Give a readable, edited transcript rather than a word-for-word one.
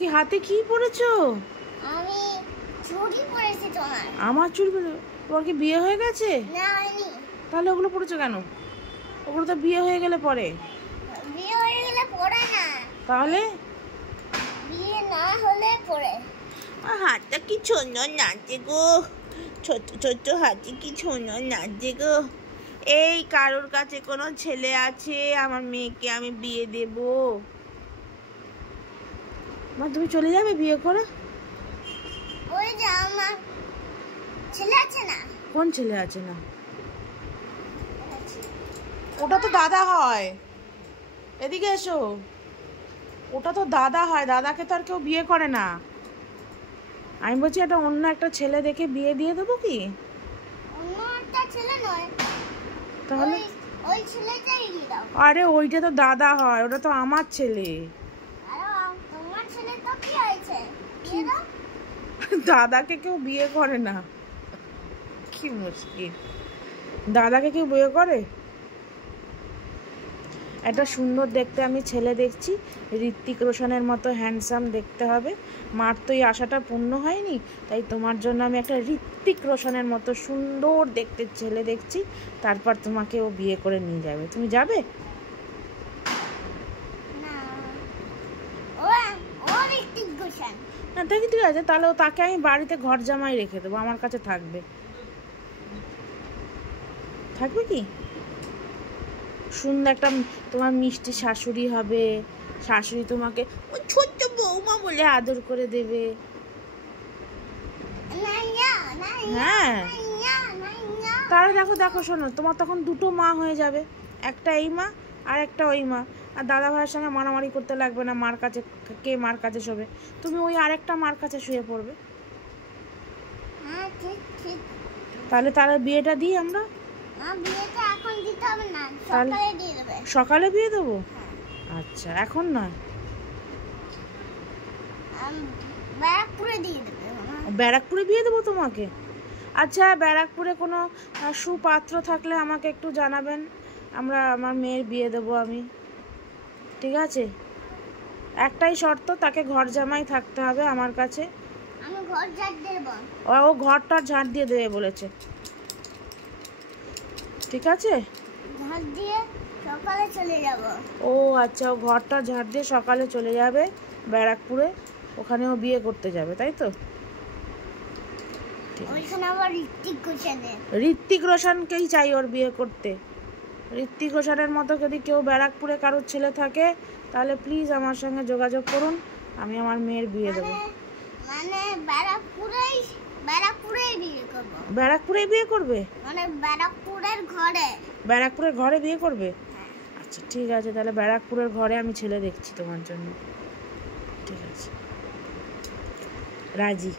কি হাতে কি পরেছো? আমি চুড়ি পরেছি তোমার। আমার চুল তোমার কি বিয়ে হয়ে গেছে? না হয়নি। তাহলে ওগুলো পরেছো কেন? ওগুলো তো বিয়ে হয়ে গেলে পরে। বিয়ে হয়ে গেলে পরে না। তাহলে বিয়ে না হলে পরে। হাতটা কি সুন্দর নাচে গো, ছোট ছোট হাতে কি সুন্দর নাচে গো। এই কারোর কাছে কোনো ছেলে আছে? আমার মেয়েকে আমি বিয়ে দেব। মা তুমি চলে যাবে বিয়ে করে? ওই যে আমার ছেলে আছে না। কোন ছেলে আছে না? ওটা তো দাদা হয়। এদিকে এসো। ওটা তো দাদা হয়, দাদাকে তো আর কেউ বিয়ে করে না। আমি বলছি এটা অন্য একটা ছেলে দেখে বিয়ে দিয়ে দেবো কি? অন্য একটা ছেলে নয়, তাহলে ওই ছেলেটাই দিয়ে দাও। আরে ওইটা তো দাদা হয়, ওটা তো আমার ছেলে। আরে তোমার ছেলে তো কি হয়েছে, দিয়ে দাও। দাদাকে কেউ বিয়ে করে না, কি মুশকিল। দাদাকে কেউ বিয়ে করে? একটা সুন্দর দেখতে আমি ছেলে দেখছি, ঋত্বিক রোশনের মতো হ্যান্ডসাম দেখতে হবে। মার তো এই আশাটা পূর্ণ হয়নি, তাই তোমার জন্য আমি একটা ঋত্বিক রোশনের মতো সুন্দর দেখতে ছেলে দেখছি। তারপর তোমাকে ও বিয়ে করে নিয়ে যাবে। তুমি যাবে? না, ও ঋত্বিক রোশন না দেখি, ঠিক আছে, তাহলে তাকে আমি বাড়িতে ঘর জামাই রেখে দেবো, আমার কাছে থাকবে। থাকবে কি? সুন্দর একটা তোমার মিষ্টি শাশুড়ি হবে। শাশুড়ি তোমাকে ওই ছোট্ট বৌমা বলে আদর করে দেবে। হ্যাঁ, তাহলে দেখো দেখো শোনো, তোমার তখন দুটো মা হয়ে যাবে, একটা এই মা আর একটা ওই মা। আর দাদা ভাইয়ের সঙ্গে মারামারি করতে লাগবে না, মার কাছে কে মার কাছে শোবে, তুমি ওই আরেকটা মার কাছে শুয়ে পড়বে। তাহলে তাহলে বিয়েটা দিই আমরা। বিয়েটা এখন দিতে হবে না, সকালে দিয়ে দেবে। সকালে বিয়ে দেবো? আচ্ছা, এখন নয়, ব্যারাকপুরে দিয়ে দেবে। ব্যারাকপুরে বিয়ে দেবো তোমাকে? আচ্ছা, ব্যারাকপুরে কোনো সুপাত্র থাকলে আমাকে একটু জানাবেন, আমার মেয়ের বিয়ে দেবো আমি। ঠিক আছে, একটাই শর্ত, তাকে ঘর জামাই থাকতে হবে আমার কাছে। আমি ঘর ঝাড় দেব। ও ঘরটা ঝাড় দিয়ে দেবে বলেছে। ঠিক আছে, ঝাড় দিয়ে সকালে চলে যাব। ও আচ্ছা, ও ঘরটা ঝাড় দিয়ে সকালে চলে যাবে ব্যারাকপুরে, ওখানেও বিয়ে করতে যাবে, তাই তো? ওইখানে আবার ঋত্বিক রোশনকেই চাই ওর বিয়ে করতে। ঋত্বিক রোশনের মতো যদি কেউ ব্যারাকপুরে কারোর ছেলে থাকে তাহলে প্লিজ আমার সঙ্গে যোগাযোগ করুন, আমি আমার মেয়ের বিয়ে দেবো। মানে ব্যারাকপুরেই বিয়ে করব। ব্যারাকপুরেই বিয়ে করবে? মানে ব্যারাকপুরের ঘরে। ব্যারাকপুরের ঘরে বিয়ে করবে? আচ্ছা ঠিক আছে, তাহলে ব্যারাকপুরের ঘরে আমি ছেলে দেখছি তোমার জন্য। ঠিক আছে, রাজি।